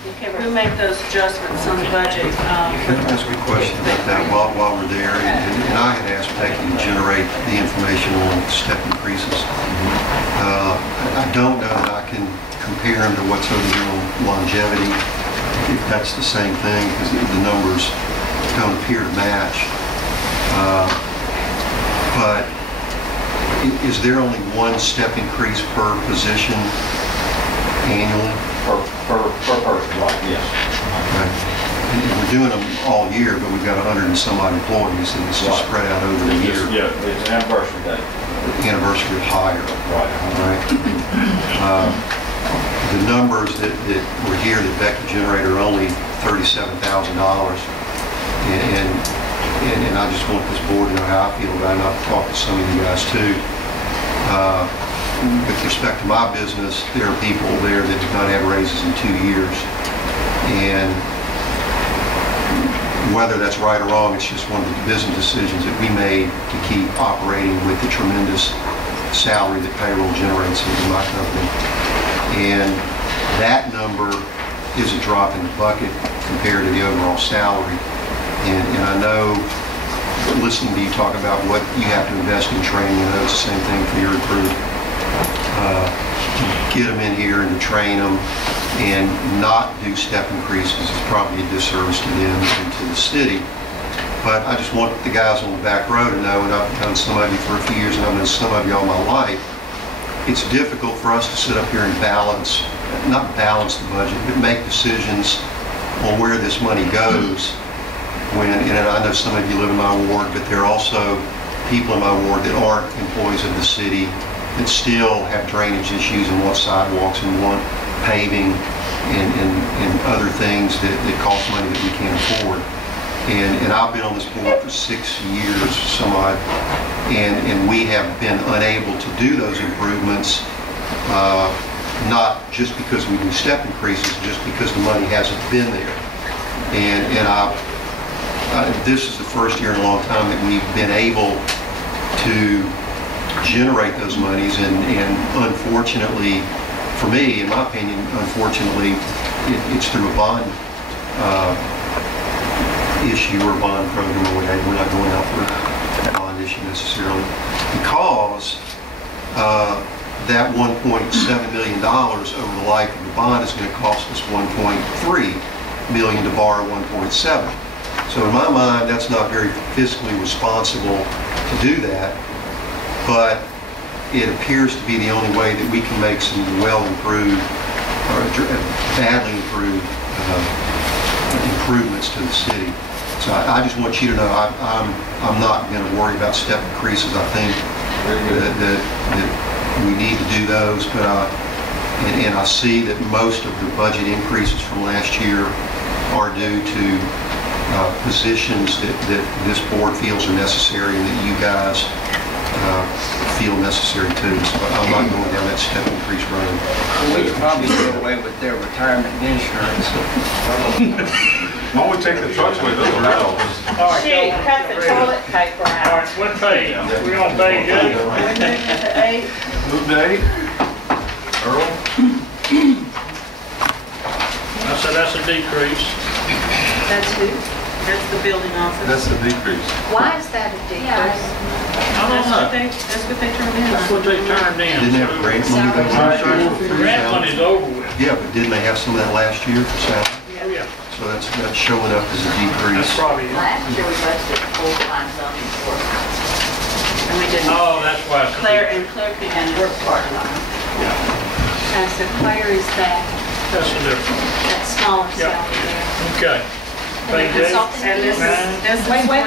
Okay, who made those adjustments on the budget? Can I ask a question about that while we're there? And I had asked Becky to generate the information on step increases. I don't know that I can compare them to what's over here on longevity, if that's the same thing, because the numbers don't appear to match. But is there only one step increase per position annually? Per person, right? Yes. Okay. And we're doing them all year, but we've got 100 and some odd employees, and it's just spread out over the year. Yeah, it's an anniversary date. The anniversary of hire. Right. The numbers that were here that Becky generated are only $37,000. And I just want this board to know how I feel about it, and I've talked to some of you guys too. With respect to my business, there are people there that have not had raises in 2 years. And whether that's right or wrong, it's just one of the business decisions that we made to keep operating with the tremendous salary that payroll generates into my company. And that number is a drop in the bucket compared to the overall salary. And I know, listening to you talk about what you have to invest in training, I know it's the same thing for your group. Get them in here and to train them and not do step increases is probably a disservice to them and to the city. But I just want the guys on the back row to know, and I've known some of you for a few years and I've known some of you all my life, it's difficult for us to sit up here and not balance the budget, but make decisions on where this money goes. And I know some of you live in my ward, but there are also people in my ward that aren't employees of the city that still have drainage issues and want sidewalks and want paving and other things that cost money that we can't afford. And I've been on this board for 6 years, some odd, and we have been unable to do those improvements, not just because we do step increases, just because the money hasn't been there. And this is the first year in a long time that we've been able to generate those monies, and unfortunately, for me, in my opinion, unfortunately, it's through a bond issue or bond program or whatever. We're not going out for a bond issue necessarily, because that $1.7 million over the life of the bond is going to cost us $1.3 million to borrow $1.7. So in my mind, that's not very fiscally responsible to do that, but it appears to be the only way that we can make some well-improved or badly improved improvements to the city. So I just want you to know I'm not going to worry about step increases. I think that we need to do those, but and I see that most of the budget increases from last year are due to positions that this board feels are necessary and that you guys feel necessary too. So I'm not going down that step increase road. We could probably get away with their retirement insurance. Why don't we take the trucks with us? All right, she cut the toilet paper out. All right, what page? We're going to pay good. We're moving to 8. Move to 8. Earl? I said that's a decrease. That's who? That's the building office. That's the decrease. Why is that a decrease? I don't know. That's what they turned in. That's what they turned in. Didn't they have grant money that last year? The grant money's over with. Yeah, but didn't they have some of that last year for salary? Oh, yeah. So that's showing up as a decrease. That's probably it. Last year we budgeted full-time zoning for And we didn't. Oh, that's why. it's a Claire decrease. and work part-time. And so Claire is that That's the difference. smaller Yeah. salary there. Okay. Page 8. Consultant And this fees. is Wait, what,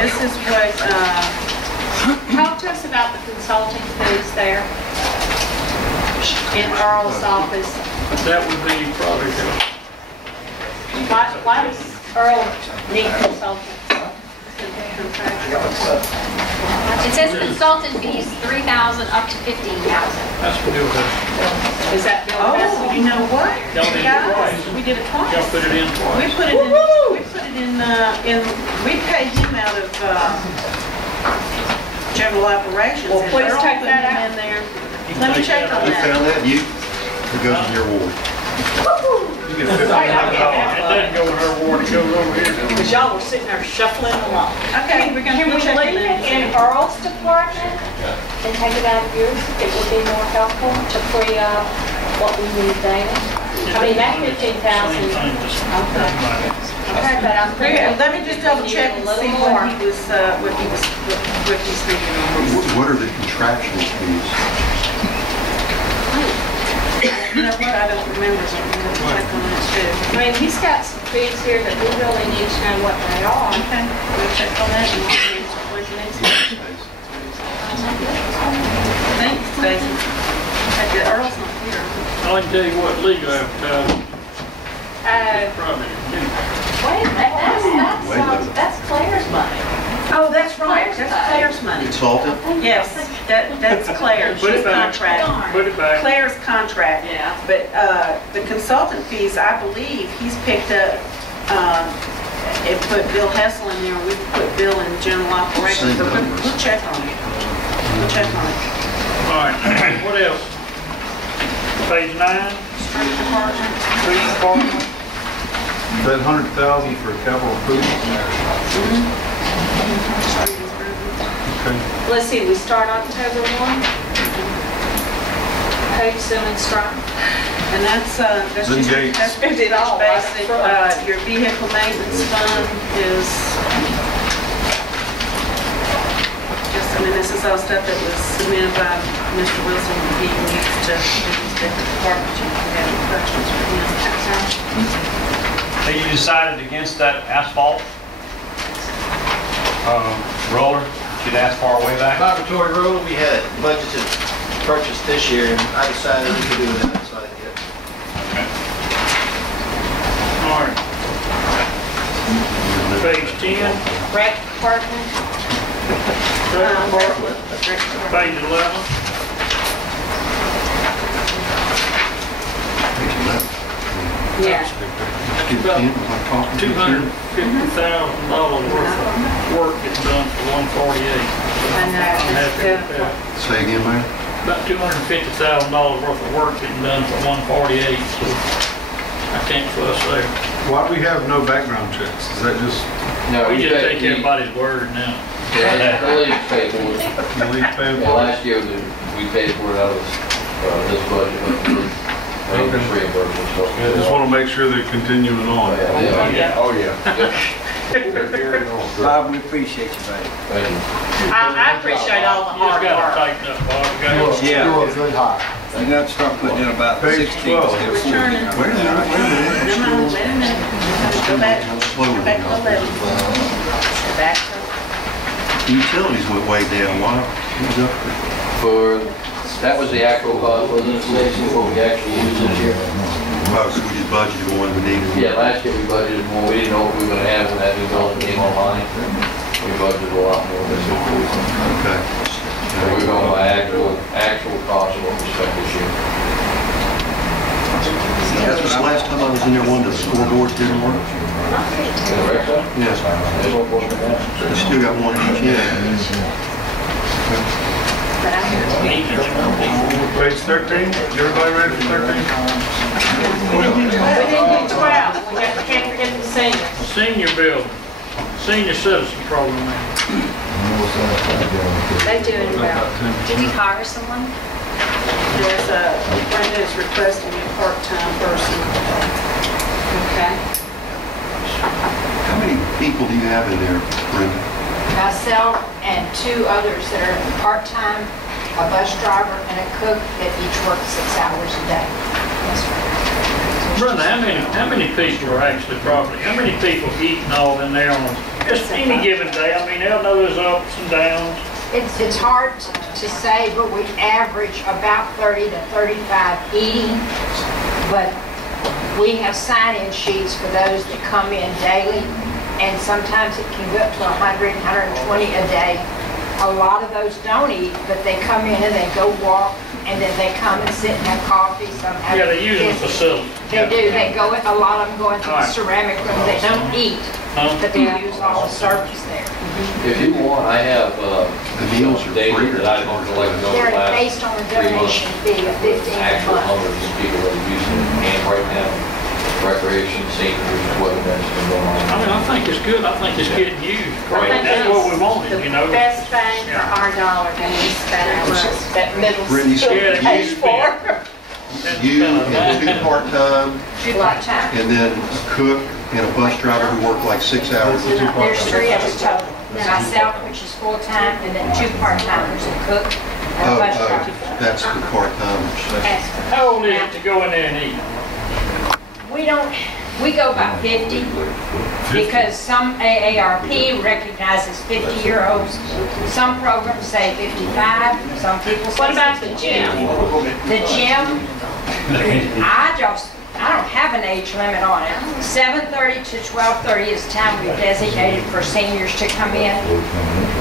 this is what, talk to us about the consulting fees there in Earl's office. That would be probably good. Why does Earl need consultants? It says consultant fees 3,000 up to 15,000. That's good. Is that bill? oh, you know what? Y'all did it Guys, twice. we did it Y'all twice. put it in We twice. put it in, we paid him out of, general operations. Well, and please Earl take put that him out. in there. Let me check on You that. found that? It goes in your ward. Woo-hoo. It doesn't go in her ward, it goes over here. Because y'all were sitting there shuffling along. Okay, we're gonna Can we check the leave it in minutes. Earl's department and take it out of yours? It would be more helpful to free up what we need there. I mean, that 15,000. Same thing, just- Okay, but I'm Okay, thinking. let me just double check and see what he's thinking on. What are the contractual fees? You know what, I don't remember, so I'm gonna check on that too. I mean, he's got some fees here that we really need to know what they are. Okay, we'll check on that and we'll answer what you need to. Thanks, Stacy. Hey, Earl's not here. I can tell you what, legal advertising, Uh, probably, wait a minute, that's Claire's money. Oh, that's right, that's Claire's money. Consultant? Yes, that's Claire, Put she's it back. contract. put it back. Claire's contract. Yeah. But the consultant fees, I believe, he's picked up, it put Bill Hessel in there, we put Bill in general operations, Same but numbers. we'll check on it. We'll check on it. All right, what else? Page 9, Street department. street department. That 100,000 for capital improvement? Street improvement. Okay. Let's see, we start October 1. Page Simmons Drive. And that's Then just, Gates. that's pretty all basic. right. Your vehicle maintenance fund is, just, I mean, this is all stuff that was submitted by Mr. Wilson. He needs to, these different departments, you can have questions for him. Have you decided against that asphalt roller that you'd asked for way back? Laboratory road, we had budgeted purchase this year, and I decided we could do that, so I did. All right. Page 10, Rec Department. street department, page 11. Yeah. Give About 10, like talking to 10. $250,000 worth of work gets done for 148. I know, I'm that's happy good. with that. Say again, Mayor? About $250,000 worth of work getting done for 148, so I can't fuss there. Why do we have no background checks? Is that just No, We just pay- take everybody's word now. Police pay for it. the lead pay Yeah, for? last year, we paid for it out of this budget, but maintenance reimbursement, so. I just want to make sure they're continuing on. Yeah. Oh, yeah. Bob, we appreciate you, buddy. Thank you. I appreciate all the You just hard gotta work. tighten up, Bob. You gotta- Yeah. You're a good hire. You're gonna have to start putting in about Page 16. 12. Returning. Wait a minute, wait a minute. No, no, wait a minute. Go back, Slow go back to down. 11. Go back to, The utilities went way down. Why? It was up there. For, that was the actual cost, wasn't it, Stacy, what we actually used this year? Oh, so we just budgeted one we needed. Yeah, last year we budgeted more, we didn't know what we were gonna have when that new building came online. We budgeted a lot more this year. Okay. So we're going by actual cost of what we spent this year. That's the last time I was in there, one of the scoreboards didn't work. In the rec center? Yes. There's no question about that. You still got one each end. Page 13, everybody ready for 13? We didn't do 12, we can't forget the seniors. Senior building, senior citizen program. They doing well. Did you hire someone? there's Brenda is requesting a part-time person. Okay. How many people do you have in there, Brenda? Myself and two others that are part-time, a bus driver and a cook that each work 6 hours a day. Yes, sir. Brenda, how many people are actually property? How many people eating all in there on just any given day? I mean, they'll know there's ups and downs. It's hard to say, but we average about 30 to 35 eating. But we have sign-in sheets for those that come in daily, and sometimes it can go up to 100, 120 a day. A lot of those don't eat, but they come in and they go walk, and then they come and sit and have coffee. Some have Yeah, they use the biscuits. facility. They do. They go. A lot of them go into All the right. ceramic room. They don't eat, but they use all the service there. If you want, I have, The meals are data free. that I've been collecting over They're the last based on a 3 months. donation fee of $15 a Actual month. numbers of people that are using it, and right now, record recreation, seniors, what events are going I on. mean, I think it's good, I think it's getting used, great, that's what we wanted, you know? The best bang for our dollar that we spent was that middle Brittany, school yeah, paid you for. You and 2 part-time, Like time. and then a cook and a bus driver who work like 6 hours. There's 3 of us total. Myself, which is full-time, and then 2 part-timers, a cook and a Oh, bus driver. that's the part-timers. How old is it to go in there and eat? We go about 50 because some AARP recognizes 50-year-olds. Some programs say 55, some people say What about the 62. gym? The gym, I don't have an age limit on it. 7:30 to 12:30 is time we've designated for seniors to come in.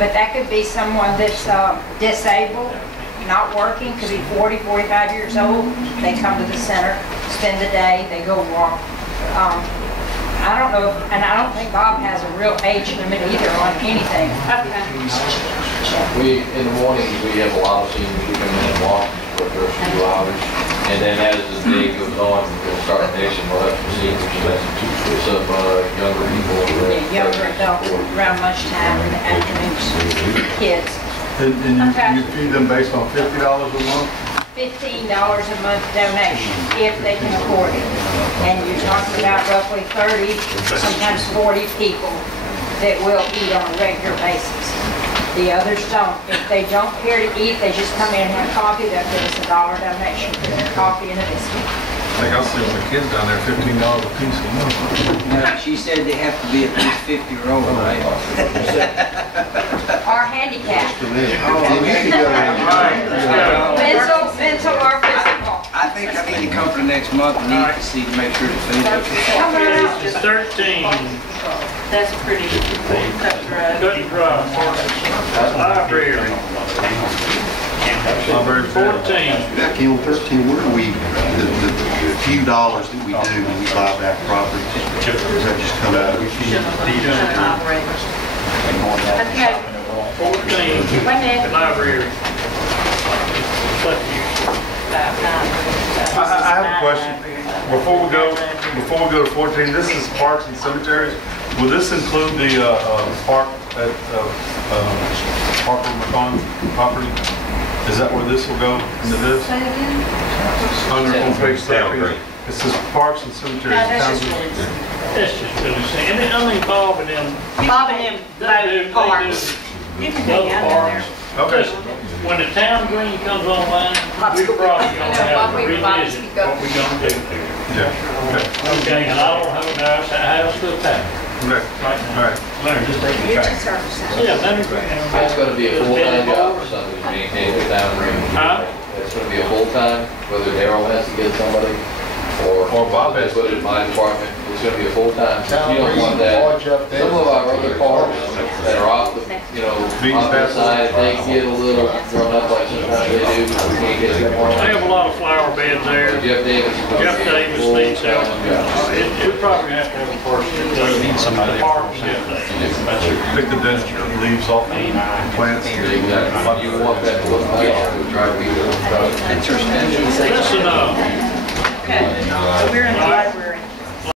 But that could be someone that's disabled, not working, could be 40, 45 years old. They come to the center, spend the day, they go walk. I don't know, and I don't think Bob has a real age limit either on anything. Okay. In the mornings, we have a lot of seniors who come in and walk for the first few hours. And then as the day goes on, we'll start next and we'll have some seniors, some younger people. Younger adults around lunchtime in the afternoons, kids. And you feed them based on $50 a month? $15 a month donation if they can afford it. And you're talking about roughly 30, sometimes 40 people that will eat on a regular basis. The others don't. If they don't care to eat, they just come in and have coffee, they'll give us a $1 donation for their coffee and a biscuit. I think I'll see the kids down there, $15 a piece a month. Now, she said they have to be at least 50 or over, right? Or handicapped, And then you can mental or physical. I think I need to come for the next month and eat to see, to make sure the food's okay. Come on out. 13, That's pretty cut dry. cut and dry, library, Library 14, Becky, on 13, where do we, the few dollars that we do when we buy back property, does that just come out of? Okay. 14, Wait a minute. library. I have a question. Before we go to 14, this is parks and cemeteries. Will this include the park at Harper McCon property? Is that where this will go into this? Under on page 13. It says parks and cemeteries. That's just really saying, and I mean, Bob and them. Bob and them voted parks. You can hang out down there. Okay. When the town green comes online, we're probably gonna have to revisit what we're gonna do. Yeah. Okay. Okay, and I don't have a house, I have a still town. Okay. Right now. All right. Learn, just take the track. Yeah, let me. It's gonna be a full-time job or something, to maintain the town green. Huh? It's gonna be a full-time, whether Darrell has to get somebody, or Bob has. put it in my department, it's gonna be a full-time. You don't want that. Some of our other parks that are off the, off the side, they get a little grown up like sometimes they do, but we can't get them more. I have a lot of flower beds there. Jeff Davis. Needs help. We probably have to have a person. Need somebody. Park, Jeff Davis. Pick the dead leaves off the plants. Exactly. You want that to look nice, to try to be good. That's her standard. Listen up. Okay, so we're in the library.